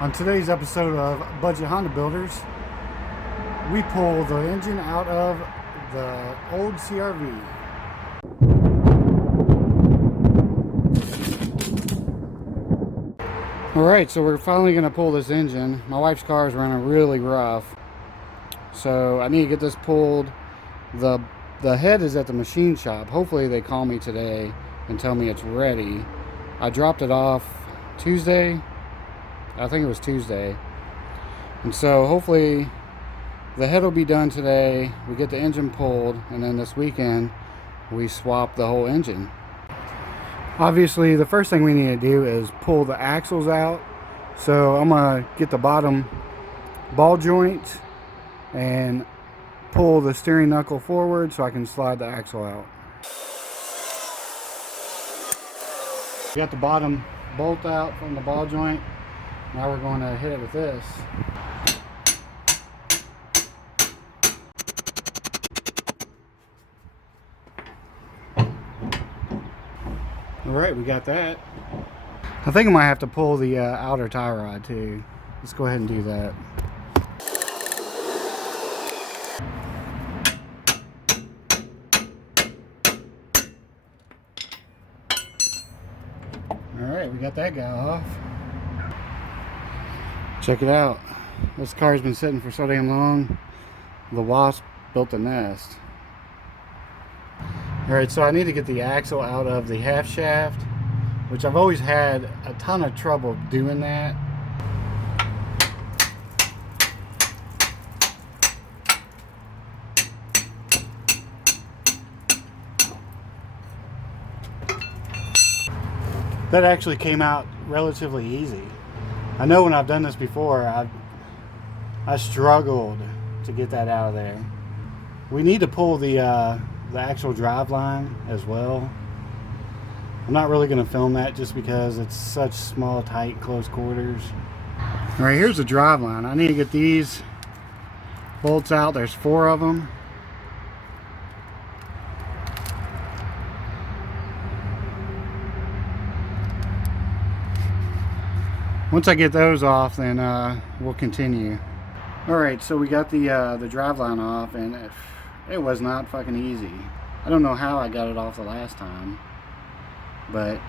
On today's episode of Budget Honda Builders, we pull the engine out of the old CRV. Alright, so we're finally going to pull this engine. My wife's car is running really rough, so I need to get this pulled. The head is at the machine shop. Hopefully they call me today and tell me it's ready. I dropped it off Tuesday. I think it was Tuesday. And so hopefully the head will be done today. We get the engine pulled, and then this weekend we swap the whole engine. Obviously the first thing we need to do is pull the axles out. So I'm gonna get the bottom ball joint and pull the steering knuckle forward so I can slide the axle out. We got the bottom bolt out from the ball joint. Now we're going to hit it with this. Alright, we got that. I think I might have to pull the outer tie rod too. Let's go ahead and do that. Alright, we got that guy off. Check it out. This car's been sitting for so damn long. The wasp built a nest. Alright, so I need to get the axle out of the half shaft, which I've always had a ton of trouble doing that. That actually came out relatively easy. I know when I've done this before, I struggled to get that out of there. We need to pull the actual driveline as well. I'm not really going to film that just because it's such small, tight, close quarters. All right, here's the driveline. I need to get these bolts out. There's 4 of them. Once I get those off, then we'll continue. Alright, so we got the driveline off, and it was not fucking easy. I don't know how I got it off the last time, but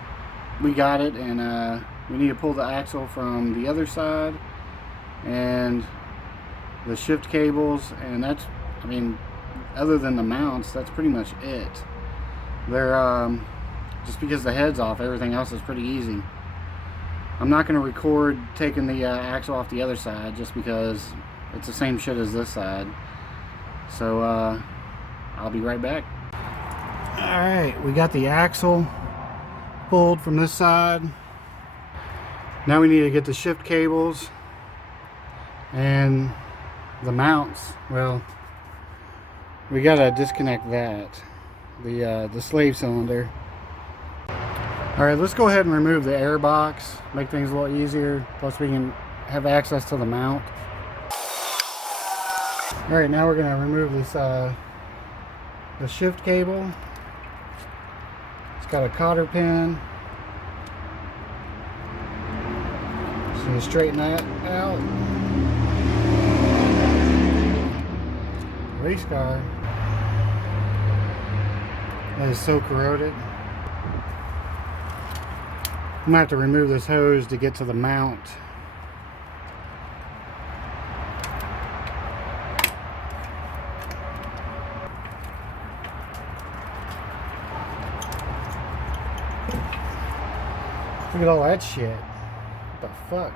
we got it, and we need to pull the axle from the other side and the shift cables, and that's, I mean, other than the mounts, that's pretty much it. They're just because the head's off, everything else is pretty easy. I'm not going to record taking the axle off the other side just because it's the same shit as this side. So I'll be right back. Alright, we got the axle pulled from this side. Now we need to get the shift cables and the mounts. Well, we got to disconnect that, the slave cylinder. Alright, let's go ahead and remove the air box, make things a little easier, plus we can have access to the mount. Alright, now we're going to remove this the shift cable. It's got a cotter pin. So straighten that out. Race car. That is so corroded. I'm going to have to remove this hose to get to the mount. Look at all that shit. What the fuck?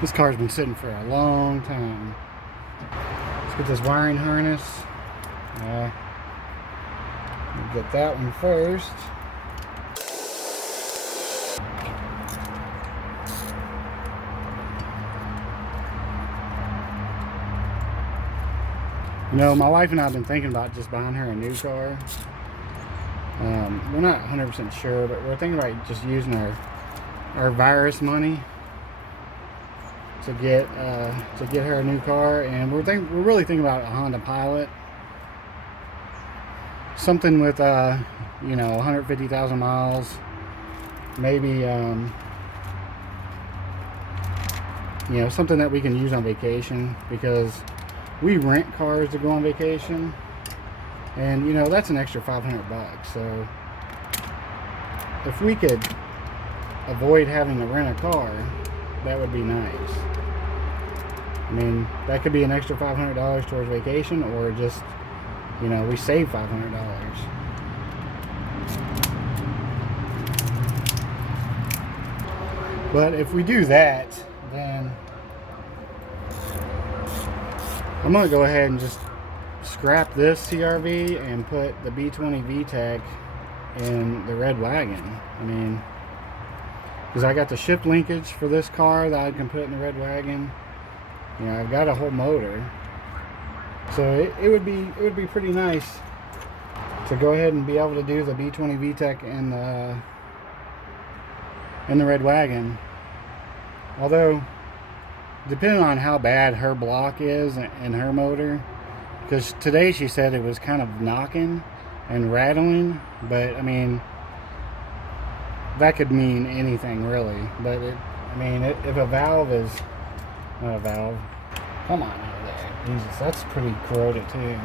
This car's been sitting for a long time. Let's get this wiring harness. We'll get that one first. You know, my wife and I have been thinking about just buying her a new car. We're not 100% sure, but we're thinking about just using our virus money to get her a new car, and we're really thinking about a Honda Pilot, something with you know, 150,000 miles. Maybe, you know, something that we can use on vacation, because we rent cars to go on vacation, and you know, that's an extra 500 bucks. So if we could avoid having to rent a car, that would be nice. I mean, that could be an extra $500 towards vacation, or just, you know, we save $500. But if we do that, then I'm going to go ahead and just scrap this CRV and put the B20b tech in the red wagon. I mean, because I got the shift linkage for this car that I can put in the red wagon. You know, I've got a whole motor, so it would be pretty nice to go ahead and be able to do the B20b tech in the red wagon. Although, depending on how bad her block is and her motor, because today she said it was kind of knocking and rattling, but I mean, that could mean anything really. But I mean, if a valve is not a valve, come on out of there, Jesus, that's pretty corroded too.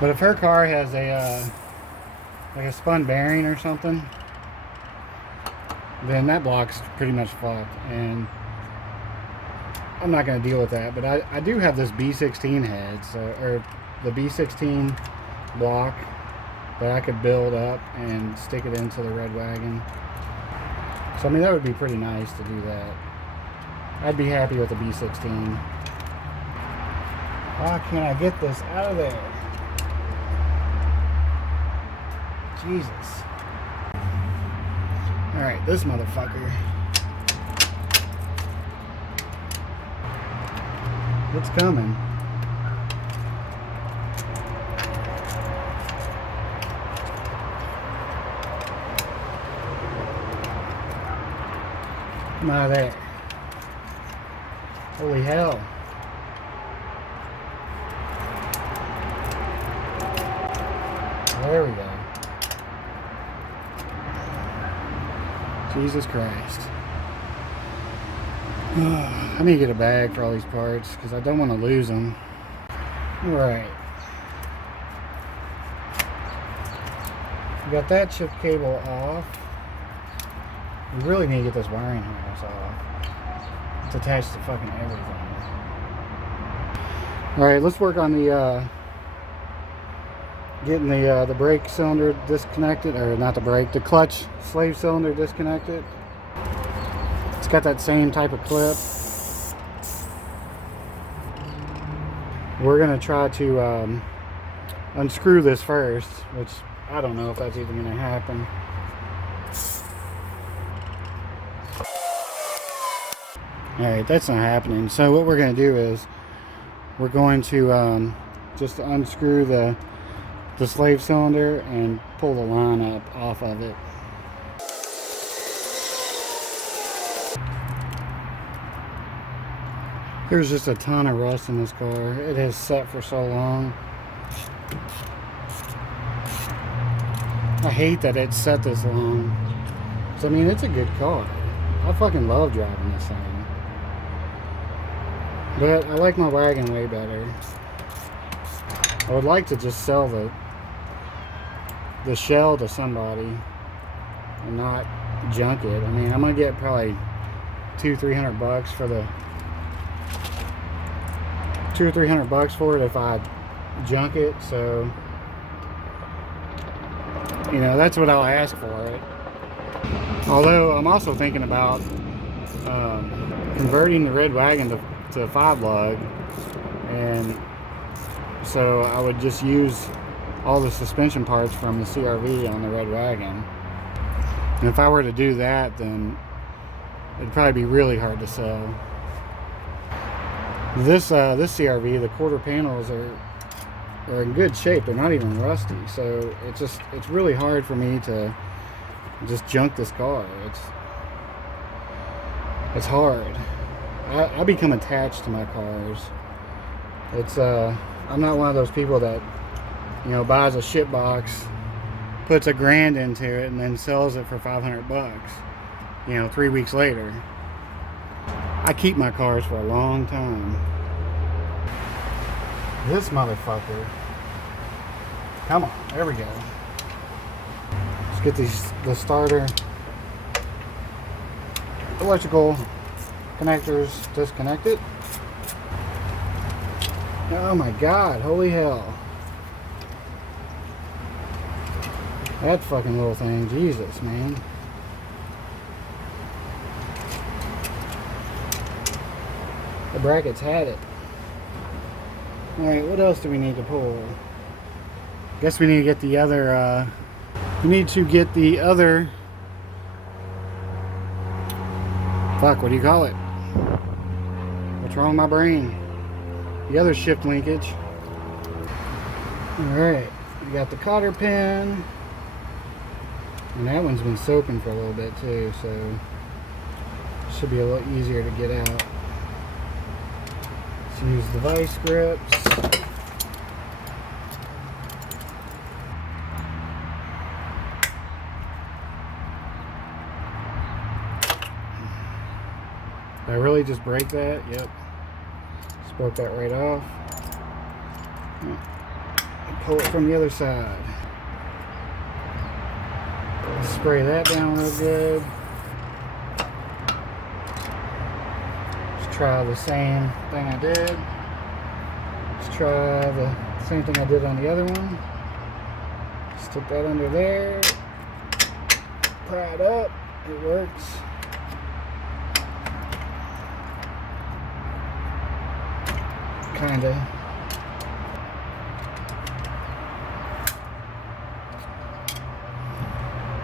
But if her car has a like a spun bearing or something, then that block's pretty much fucked, and I'm not going to deal with that. But I do have this B16 head, so, or the B16 block that I could build up and stick it into the red wagon. So I mean, that would be pretty nice to do that. I'd be happy with the B16. Why can't I get this out of there? Jesus. Alright, this motherfucker. It's coming. Come out of there. Holy hell. There we go. Jesus Christ. I need to get a bag for all these parts because I don't want to lose them. Alright. We got that shift cable off. We really need to get this wiring harness off. It's attached to fucking everything. Alright, let's work on the getting the brake cylinder disconnected, or not the brake, the clutch slave cylinder disconnected. It's got that same type of clip. We're gonna try to unscrew this first, which I don't know if that's even gonna happen. Alright, that's not happening. So what we're gonna do is we're going to just unscrew the slave cylinder and pull the line up off of it. There's just a ton of rust in this car. It has sat for so long. I hate that it's set this long. So I mean, it's a good car. I fucking love driving this thing. But I like my wagon way better. I would like to just sell the shell to somebody and not junk it. I mean, I'm gonna get probably $200-300 bucks for the $200-300 bucks for it if I junk it. So you know, that's what I'll ask for it. Although I'm also thinking about converting the red wagon to a 5-lug, and so I would just use all the suspension parts from the CRV on the red wagon. And if I were to do that, then it'd probably be really hard to sell. This CRV, the quarter panels are in good shape. They're not even rusty. So it's really hard for me to just junk this car. It's hard. I become attached to my cars. I'm not one of those people that, you know, buys a shit box puts $1,000 into it and then sells it for 500 bucks, you know, 3 weeks later. I keep my cars for a long time. This motherfucker. Come on, there we go. Let's get the starter electrical connectors disconnected. Oh my god, holy hell. That fucking little thing, Jesus, man. The brackets had it. Alright, what else do we need to pull? Guess we need to get the other, fuck, what do you call it? What's wrong with my brain? The other shift linkage. Alright, we got the cotter pin. And that one's been soaking for a little bit too, so it should be a little easier to get out. Let's use the vice grips. Did I really just break that? Yep. Just broke that right off. And pull it from the other side. Spray that down real good. Let's try the same thing I did. Let's try the same thing I did on the other one. Stick that under there. Pry it up. It works. Kinda.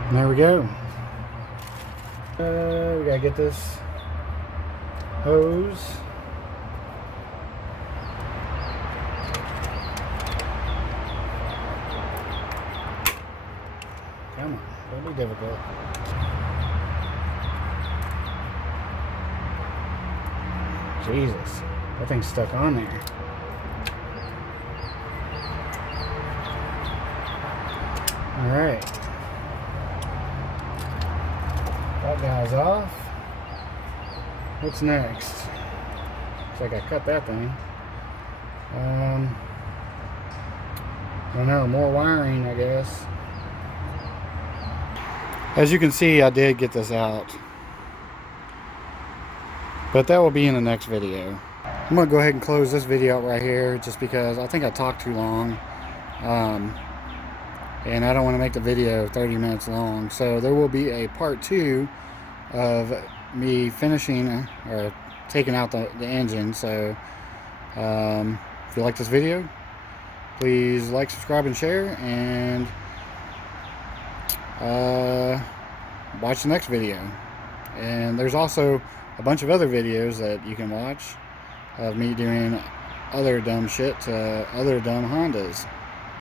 And there we go. We gotta get this hose. Come on, don't be difficult. Jesus, that thing's stuck on there. All right. That guy's off. What's next? Looks like I cut that thing. I don't know, more wiring, I guess. As you can see, I did get this out. But that will be in the next video. I'm going to go ahead and close this video out right here just because I think I talked too long. And I don't want to make the video 30 minutes long. So there will be a part 2 of me finishing or taking out the engine. So if you like this video, please like, subscribe, and share, and watch the next video. And there's also a bunch of other videos that you can watch of me doing other dumb shit to other dumb Hondas.